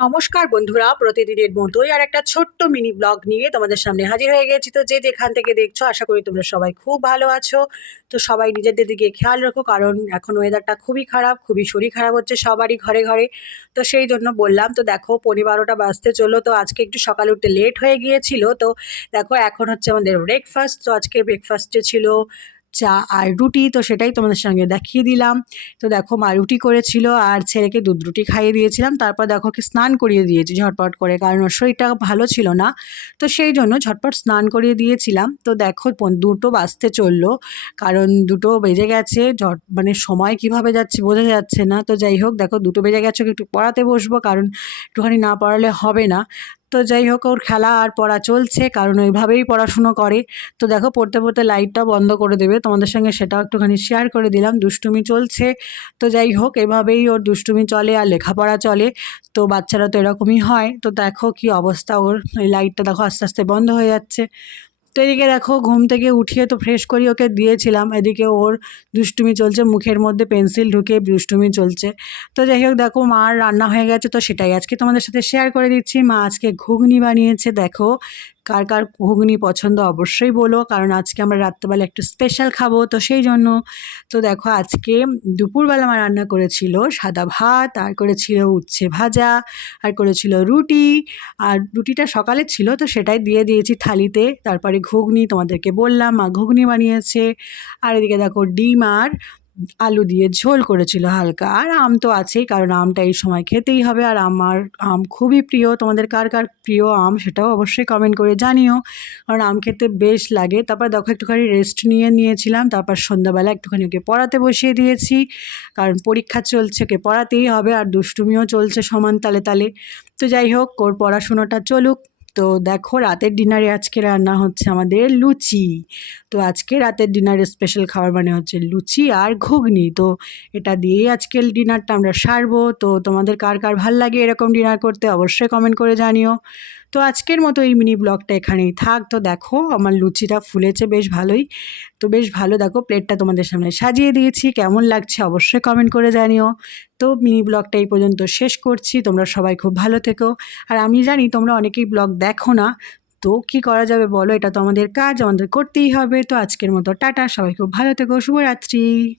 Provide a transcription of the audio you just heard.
নমস্কার বন্ধুরা, প্রতিদিনের মতোই আর একটা ছোট্ট মিনি ব্লগ নিয়ে তোমাদের সামনে হাজির হয়ে গেছি। তো যে যেখান থেকে দেখছ, আশা করি তোমরা সবাই খুব ভালো আছো। তো সবাই নিজেদের দিকে খেয়াল রাখো, কারণ এখন ওয়েদারটা খুবই খারাপ, খুবই শরীর খারাপ হচ্ছে সবারই ঘরে ঘরে। তো সেই জন্য বললাম, তো দেখো পনেরো বারোটা বাজতে চলো তো আজকে একটু সকালে উঠতে লেট হয়ে গিয়েছিল। তো দেখো এখন হচ্ছে আমাদের ব্রেকফাস্ট তো আজকে ব্রেকফাস্টে ছিল চা আর রুটি, তো সেটাই তোমাদের সঙ্গে দেখিয়ে দিলাম। তো দেখো মা রুটি করেছিল আর ছেলেকে দুধ রুটি খাইয়ে দিয়েছিলাম। তারপর দেখো কি স্নান করিয়ে দিয়েছি ঝটপট করে, কারণ ওর শরীরটা ভালো ছিল না। তো সেই জন্য ঝটপট স্নান করিয়ে দিয়েছিলাম। তো দেখো দুটো বাজতে চলল, কারণ দুটো বেজে গেছে। ঝট মানে সময় কীভাবে যাচ্ছে বোঝা যাচ্ছে না। তো যাই হোক, দেখো দুটো বেজে গেছে একটু পড়াতে বসবো, কারণ একটুখানি না পড়ালে হবে না। তো যাই হোক, ওর খেলা আর পড়া চলছে, কারণ ওইভাবেই পড়াশুনো করে। তো দেখো, পড়তে পড়তে লাইটটা বন্ধ করে দেবে। তোমাদের সঙ্গে সেটাও একটুখানি শেয়ার করে দিলাম, দুষ্টুমি চলছে। তো যাই হোক, এভাবেই ওর দুষ্টুমি চলে আর লেখাপড়া চলে। তো বাচ্চারা তো এরকমই হয়। তো দেখো কি অবস্থা, ওর ওই লাইটটা দেখো আস্তে আস্তে বন্ধ হয়ে যাচ্ছে। তো এদিকে দেখো, ঘুম থেকে উঠিয়ে তো ফ্রেশ করি ওকে দিয়েছিলাম। এদিকে ওর দুষ্টুমি চলছে, মুখের মধ্যে পেন্সিল ঢুকে দুষ্টুমি চলছে। তো যাই হোক, দেখো, মার রান্না হয়ে গেছে, তো সেটাই আজকে তোমাদের সাথে শেয়ার করে দিচ্ছি। মা আজকে ঘুগনি বানিয়েছে, দেখো। কার কার ঘুগনি পছন্দ অবশ্যই বলো, কারণ আজকে আমরা রাত্রেবেলা একটু স্পেশাল খাব, তো সেই জন্য। তো দেখো, আজকে দুপুরবেলা আমার রান্না করেছিল সাদা ভাত, আর করেছিল উচ্ছে ভাজা, আর করেছিল রুটি, আর রুটিটা সকালে ছিল, তো সেটাই দিয়ে দিয়েছি থালিতে। তারপরে ঘুগনি তোমাদেরকে বললাম, মা ঘুগনি বানিয়েছে। আর এদিকে দেখো, ডিম আর আলু দিয়ে ঝোল করেছিল হালকা। আর আম তো আছেই, কারণ আমটা এই সময় খেতেই হবে। আর আমার আম খুবই প্রিয়। তোমাদের কার কার প্রিয় আম সেটাও অবশ্যই কমেন্ট করে জানিও। কারণ আম খেতে বেশ লাগে। তারপর দেখো, একটুখানি রেস্ট নিয়ে নিয়েছিলাম। তারপর সন্ধ্যাবেলা একটুখানি ওকে পড়াতে বসিয়ে দিয়েছি। কারণ পরীক্ষা চলছে, ওকে পড়াতেই হবে। আর দুষ্টুমিও চলছে সমান তালে তালে। তো যাই হোক, ওর পড়াশুনোটা চলুক। তো দেখো রাতের ডিনারে আজকে রান্না হচ্ছে আমাদের লুচি। তো আজকে রাতের ডিনারে স্পেশাল খাবার মানে হচ্ছে লুচি আর ঘুগনি। তো এটা দিয়েই আজকের ডিনারটা আমরা সারবো। তো তোমাদের কার কার ভালো লাগে এরকম ডিনার করতে অবশ্যই কমেন্ট করে জানিও। তো আজকের মতো এই মিনি ব্লগটা এখানেই থাক। তো দেখো, আমার লুচিটা ফুলেছে বেশ ভালোই। তো বেশ ভালো, দেখো, প্লেটটা তোমাদের সামনে সাজিয়ে দিয়েছি। কেমন লাগছে অবশ্যই কমেন্ট করে জানিও। তো মিনি ব্লগটা এই পর্যন্ত শেষ করছি। তোমরা সবাই খুব ভালো থেকো। আর আমি জানি তোমরা অনেকেই ব্লগ দেখো না। তো কি করা যাবে বলো? এটা তো আমাদের কাজ, আমাদের করতেই হবে। তো আজকের মতো টাটা, সবাই খুব ভালো থেকো। শুভরাত্রি।